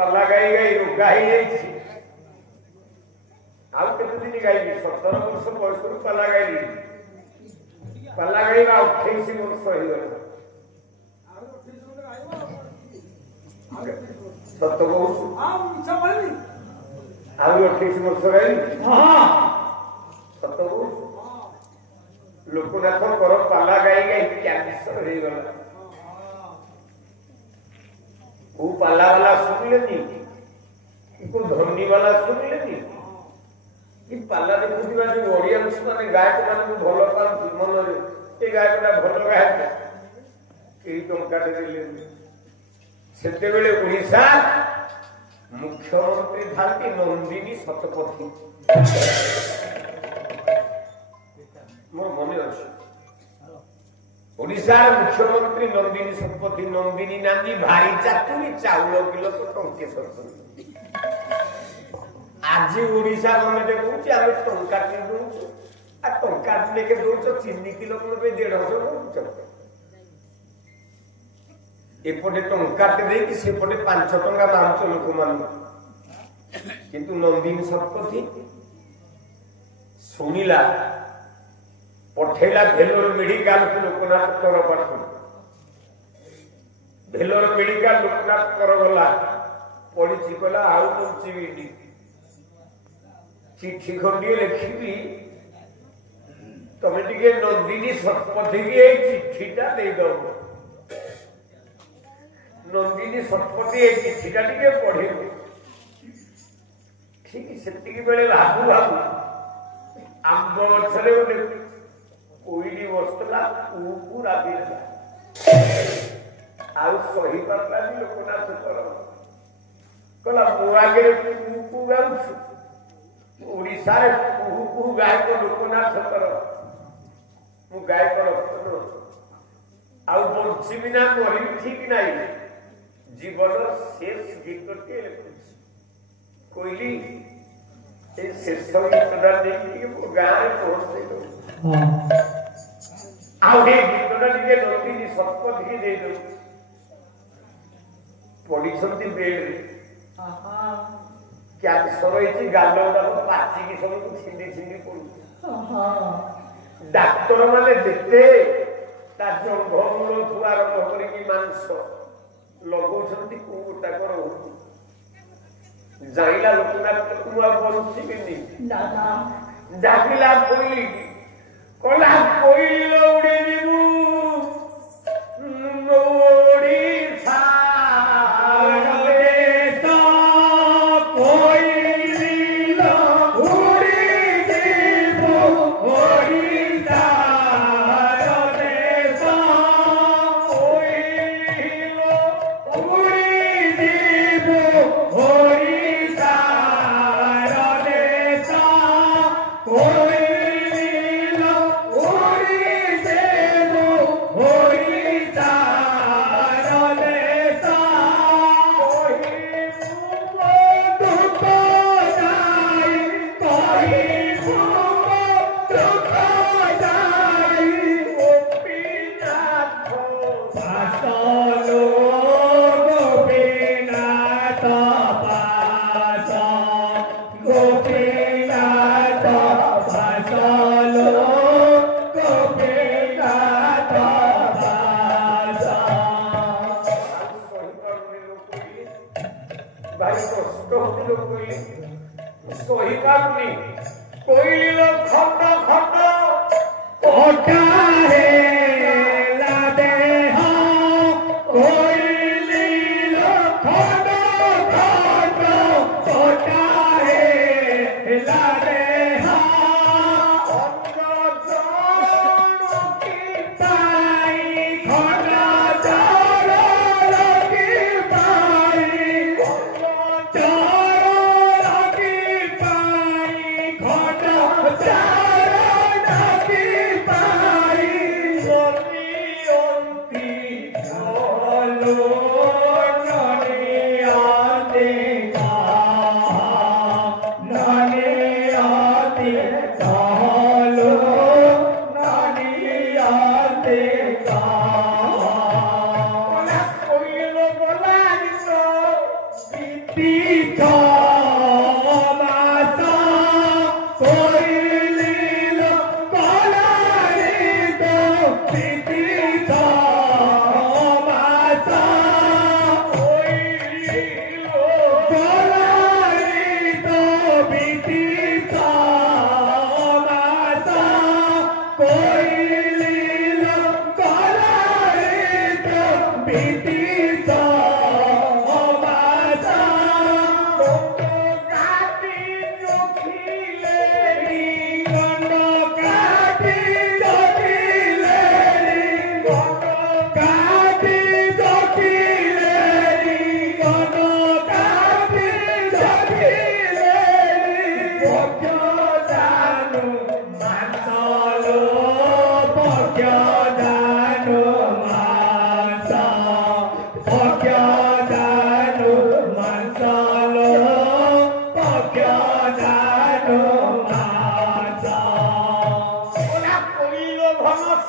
पाला गाई गाई रोगा ही आउ केते दिन गाई 17 वर्ष बयस पाला गाई पाला गाई 28 वर्ष हो गला सत वर्ष आउ 28 वर्ष गाई सत वर्ष लोकनाथ कर पाला गाई गाई कैंसर हो गला को पाला वाला सुन लेनी को धनी वाला सुन लेनी कि पाला देखुवा जो ऑडियंस माने गायक माने भलो पान मन रे ए गायकटा भलो गायक केही टंका देले सेते बेले ओडिसा मुख्यमंत्री थांती नंदिनी शतपथी मोर मने अछि ओडिसा मुख्यमंत्री नंदिनी शतपथी नंदिनी नानी भारी चातुरी चाउल किलो तो टंके सरसरी आज ओडिसा गवर्नमेंट कहूँ आम टंका दौच आ टंका लेके दौच 3 किलो पे 150 एपटे टंका देकी सेपटे 5 टंका मारुच लोक मान किंतु नंदिनी शतपथी शुणिला पठेला भेलोर मेडिकल को लोकनाथ कर पाठ भेलोर मेडिकल लोकनाथ कर गला पड़ी गला आउ पहुंची चिट्ठी खंडिए लिखी तमें टे नंदिनी शतपथी की चिट्ठीटा दे दो नंदिनी शतपथी चिट्ठीटा टे पढ़े ठीक से बेले भागु भागु आंब गछरे गोटे कोईली बसला पूरा बिरला आउ सही पारला लोकनाथ कर कला मो आगे तू गाउछु ओडिसा रे कुहू गायक लोकनाथ कर मु गायक रखनो आउ बंसी बिना मरी ठीक नाही जीवन शेष गीत के कोईली ए शेष गीतटा देखि गाय पहुंचे दो आउ हे गीतटा टिके नंदिनी शतपथी दे दो पड़ी छंती बेड रे कैंसर होइछि गालो पाची की सब छिंडी छिंडी पड़ू डाक्टर माने देखते ता जंघमूल ठू आरंभ करिकी मांस लगौछंती कोटा कर जाइला लोकनाथ तुम बंसी बिनी डाकिला कोई कला कोई लौड़ी दिबू ओडिसा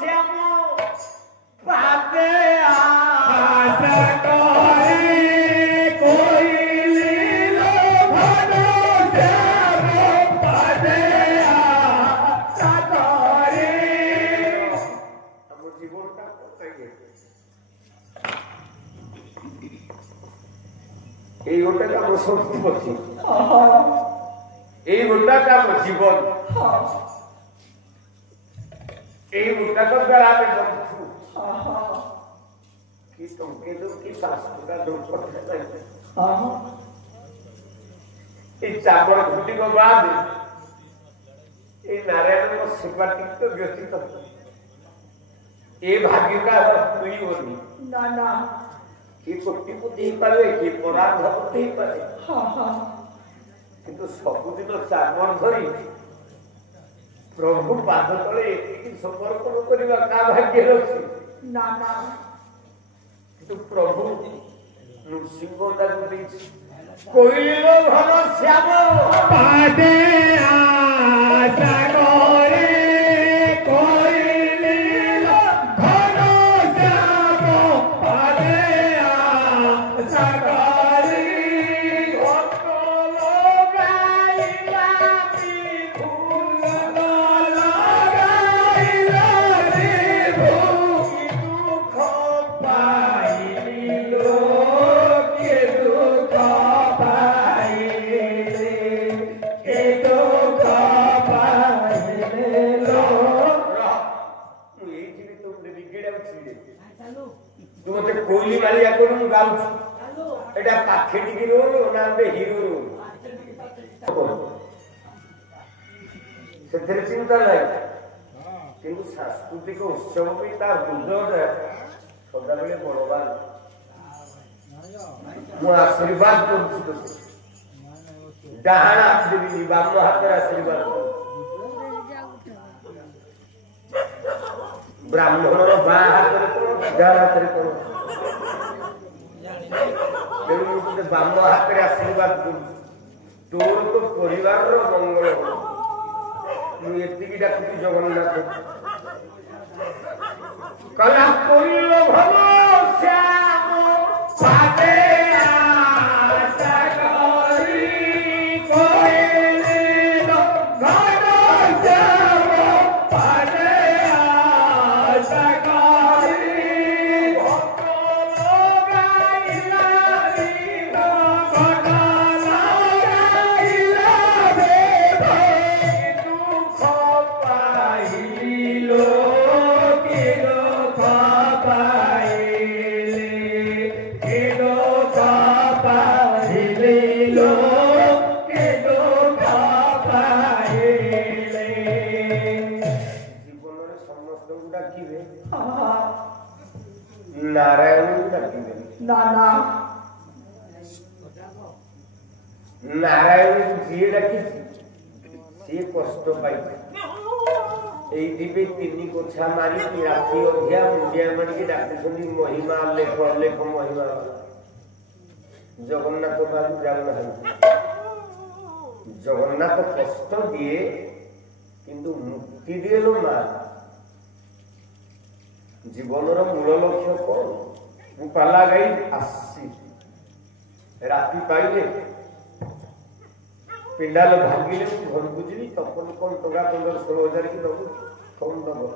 श्याम पाते आशा এই ওটাকে আমার সম্পত্তি, এই ওটাকে আমার জীবন, এই ওটাকে দ্বারা আমি বন্ধু কি তোমাকে কি শাস্ত্রটা দূর করতে চাই এই চাপর ঘুটিব বাদ এই নারায়ণ সেবা তীর্থ ব্যতীত এই ভাগ্যটা মিলিবনি না না কি কোটিপতি পারে কি পরাধ করতেই পারে কিন্তু ସବୁଦିନ ଚାମର ଧରି ପ୍ରଭୁ ପାଦ ତଳେ ଏତିକି ସମର୍ପଣ କରିବା କା ଭାଗ୍ୟରେ ଅଛି ନା ନା କିନ୍ତୁ ପ୍ରଭୁ ନୃସିଂହ ତାକୁ ଦେଇଛି କୋଇଲ ଘନ ଶ୍ୟାମ ପାଦେ ଆଶା କରେ कोयली वाली या कोन गाउँ एटा पाखेटी गिरो ओनांदे हिरो सेथरे चिंता नाही किंतु सांस्कृतिक उत्सव पे तार बुद्धोडा सदा बेले बड़वान मु आशीर्वाद करछु तो डाहाना देवी बाबू हाथ आशीर्वाद ब्राह्मणर बा हाथ करो डाहाना करो बाम हाथ में आशीर्वाद तोर तो परिवार मंगल मुझे डाकुची जगन्नाथ कला कोइल भव श्याम पादे आशा करी कोइल घन श्याम पादे आशा नारायण नाना नारायण जी डाकी सी कष्ट पाई तीन कोछा मारी राति अधिया मुंडिया मारिकी डाकुଛନ୍ତି महिमा लेख लेख महिमा जगन्नाथ बाबू जाऊना जगन्नाथ कष्ट दिए किंतु मुक्ति दिए लो मां जीवन मूल लक्ष्य कौन मु पाला गई आसी राति पाइले पिंडाल भांगिले घर को जी तपन कौन टका 15-16 हजार की दबो कौन दबो